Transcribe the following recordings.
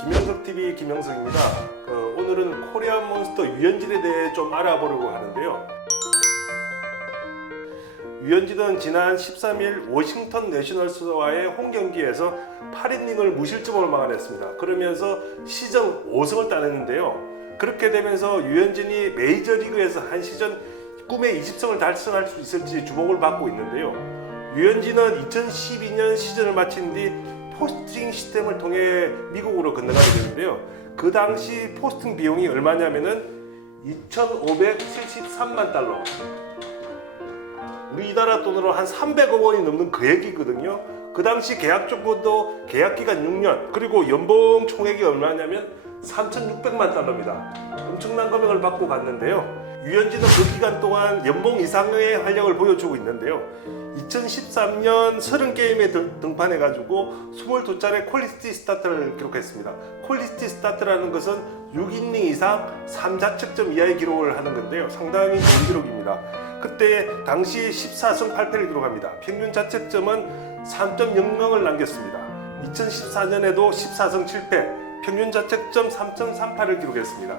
김영석TV 김영석입니다. 오늘은 코리안 몬스터 유현진에 대해 좀 알아보려고 하는데요. 유현진은 지난 13일 워싱턴 내셔널스와의 홈경기에서 8이닝을 무실점으로 막아냈습니다. 그러면서 시즌 5승을 따냈는데요. 그렇게 되면서 유현진이 메이저리그에서 한 시즌 꿈의 20승을 달성할 수 있을지 주목을 받고 있는데요. 유현진은 2012년 시즌을 마친 뒤 포스팅 시스템을 통해 미국으로 건너가게 되는데요. 그 당시 포스팅 비용이 얼마냐면은 2,573만 달러. 우리나라 돈으로 한 300억 원이 넘는 금액이거든요. 그 당시 계약 조건도 계약 기간 6년, 그리고 연봉 총액이 얼마냐면 3,600만 달러입니다. 엄청난 금액을 받고 갔는데요. 유현진은 그 기간 동안 연봉 이상의 활약을 보여주고 있는데요. 2013년 30게임에 등판해가지고 22차례 퀄리티 스타트를 기록했습니다. 퀄리티 스타트라는 것은 6이닝 이상 3자책점 이하의 기록을 하는 건데요. 상당히 좋은 기록입니다. 그때 당시 14승 8패를 기록합니다. 평균 자책점은 3.00을 남겼습니다. 2014년에도 14승 7패, 평균 자책점 3.38을 기록했습니다.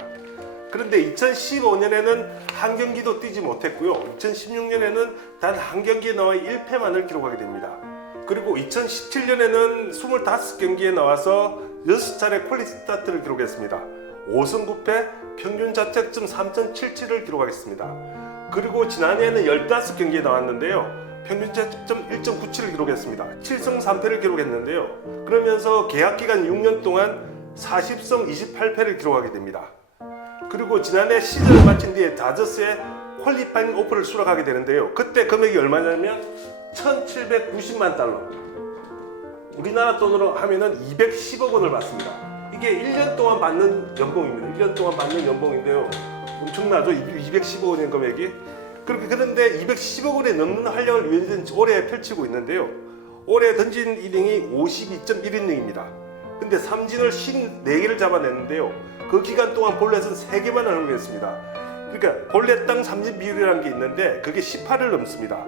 그런데 2015년에는 한 경기도 뛰지 못했고요. 2016년에는 단 한 경기에 나와 1패만을 기록하게 됩니다. 그리고 2017년에는 25경기에 나와서 6차례 퀄리티 스타트를 기록했습니다. 5승 9패, 평균 자책점 3.77을 기록하겠습니다. 그리고 지난해에는 15경기에 나왔는데요. 평균 자책점 1.97을 기록했습니다. 7승 3패를 기록했는데요. 그러면서 계약 기간 6년 동안 40승 28패를 기록하게 됩니다. 그리고 지난해 시즌을 마친 뒤에 다저스에 퀄리파잉 오퍼를 수락하게 되는데요. 그때 금액이 얼마냐면 1,790만 달러. 우리나라 돈으로 하면은 210억 원을 받습니다. 이게 1년 동안 받는 연봉입니다. 1년 동안 받는 연봉인데요. 엄청나죠? 210억 원의 금액이. 그런데 210억 원에 넘는 활약을 유현진은 올해 펼치고 있는데요. 올해 던진 이닝이 52.1이닝입니다. 근데 삼진을 54개를 잡아냈는데요. 그 기간 동안 볼넷은 3개만 허용했습니다. 그러니까 볼넷당 삼진 비율이라는 게 있는데 그게 18을 넘습니다.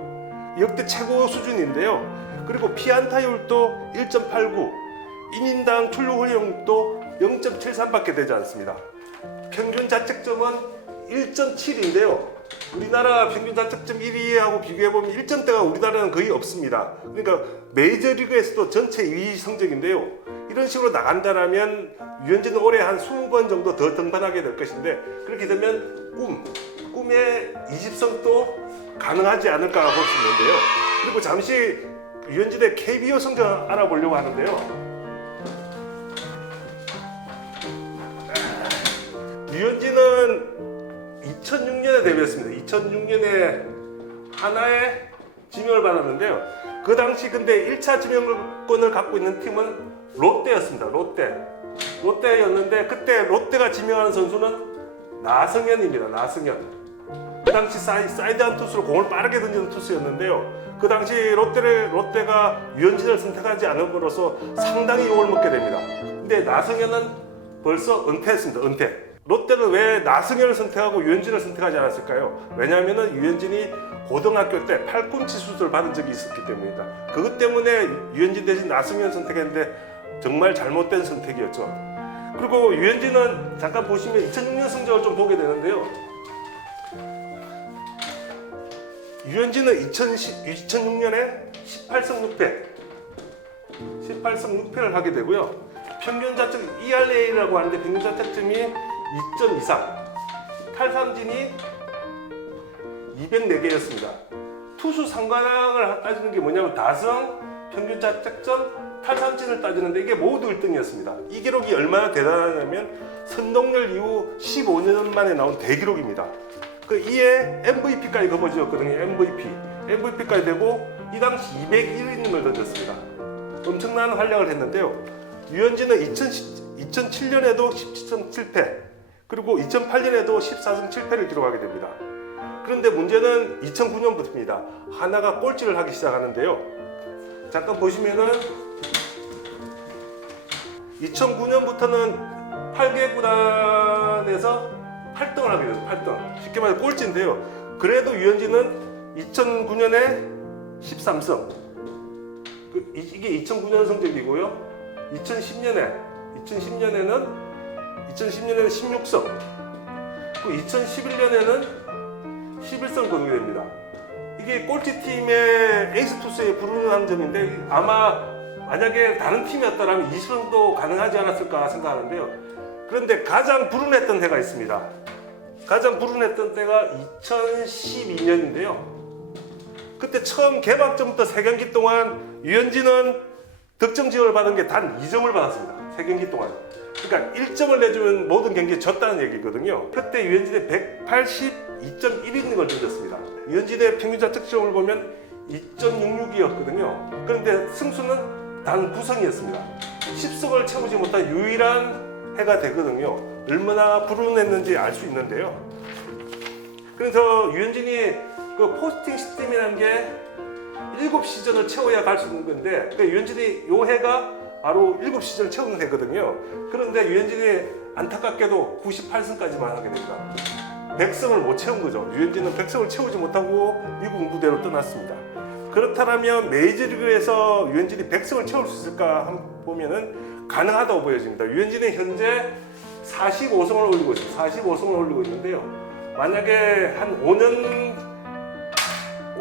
역대 최고 수준인데요. 그리고 피안타율도 1.89, 이닝당 출루 허용도 0.73밖에 되지 않습니다. 평균 자책점은 1.7인데요. 우리나라 평균 자책점 1위하고 비교해보면 1점대가 우리나라는 거의 없습니다. 그러니까 메이저리그에서도 전체 2위 성적인데요. 이런 식으로 나간다면 유현진은 올해 한 20번 정도 더 등판하게 될 것인데, 그렇게 되면 꿈의 20승도 가능하지 않을까 볼 수 있는데요. 그리고 잠시 유현진의 KBO 성적 알아보려고 하는데요. 유현진은 2006년에 데뷔했습니다. 2006년에 하나의 지명을 받았는데요. 그 당시 근데 1차 지명권을 갖고 있는 팀은 롯데였습니다. 롯데였는데 그때 롯데가 지명하는 선수는 나성현입니다. 나성현. 그 당시 사이드한 투수로 공을 빠르게 던지는 투수였는데요. 그 당시 롯데가 유현진을 선택하지 않음으로써 상당히 욕을 먹게 됩니다. 근데 나성현은 벌써 은퇴했습니다. 은퇴. 롯데는 왜 나성현을 선택하고 유현진을 선택하지 않았을까요? 왜냐하면 유현진이 고등학교 때 팔꿈치 수술을 받은 적이 있었기 때문입니다. 그것 때문에 유현진 대신 나성현을 선택했는데 정말 잘못된 선택이었죠. 그리고 유현진은 잠깐 보시면 2006년 성적을 좀 보게 되는데요. 유현진은 2006년에 18승 6패를 하게 되고요. 평균 자책 ERA라고 하는데 평균 자책점이 2.23, 탈삼진이 204개였습니다. 투수 상관왕을 따지는 게 뭐냐면 다승, 평균 자책점, 탈삼진을 따지는데 이게 모두 1등이었습니다. 이 기록이 얼마나 대단하냐면 선동열 이후 15년 만에 나온 대기록입니다. 그 이에 MVP까지 거머쥐었거든요. MVP까지 되고 이 당시 201이닝을 던졌습니다. 엄청난 활약을 했는데요. 유현진은 2007년에도 17승 7패, 그리고 2008년에도 14승 7패를 기록하게 됩니다. 그런데 문제는 2009년부터입니다. 하나가 꼴찌를 하기 시작하는데요. 잠깐 보시면은 2009년부터는 8개 구단에서 8등을 하게 돼요. 8등. 쉽게 말해 꼴찌인데요. 그래도 유현진은 2009년에 13승. 이게 2009년 성적이고요. 2010년에 2010년에는 16성, 그 2011년에는 11성 거두게 됩니다. 이게 꼴찌팀의 에이스 투수에 부르는 점인데 아마 만약에 다른 팀이었다면 20승도 가능하지 않았을까 생각하는데요. 그런데 가장 불운했던 해가 있습니다. 가장 불운했던 때가 2012년인데요. 그때 처음 개막전부터 3경기 동안 유현진은 득점 지원을 받은 게 단 2점을 받았습니다. 3경기 동안. 그러니까 1점을 내주면 모든 경기에 졌다는 얘기거든요. 그때 유현진의 182.1이닝을 던졌습니다. 유현진의 평균 자책점을 보면 2.66이었거든요. 그런데 승수는 단 9승이었습니다. 10승을 채우지 못한 유일한 해가 되거든요. 얼마나 불운했는지 알 수 있는데요. 그래서 유현진이 그 포스팅 시스템이라는 게 7시즌을 채워야 갈 수 있는 건데, 유현진이 요 해가 바로 7시즌을 채우는 해거든요. 그런데 유현진이 안타깝게도 98승까지만 하게 됩니다. 100승을 못 채운 거죠. 유현진은 100승을 채우지 못하고 미국 무대로 떠났습니다. 그렇다면 메이저리그에서 유현진이 100승을 채울 수 있을까 보면은 가능하다고 보여집니다. 유현진이 현재 45승을 올리고 있습니다. 45승을 올리고 있는데요. 만약에 한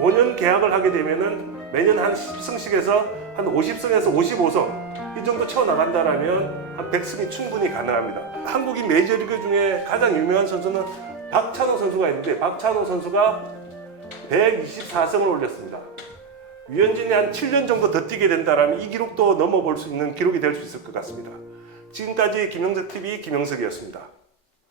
5년 계약을 하게 되면은 매년 한 10승씩에서 한 50승에서 55승 이 정도 채워나간다라면 한 100승이 충분히 가능합니다. 한국인 메이저리그 중에 가장 유명한 선수는 박찬호 선수가 있는데, 박찬호 선수가 124승을 올렸습니다. 유현진이 한 7년 정도 더 뛰게 된다면 이 기록도 넘어볼 수 있는 기록이 될 수 있을 것 같습니다. 지금까지 김영석TV 김영석이었습니다.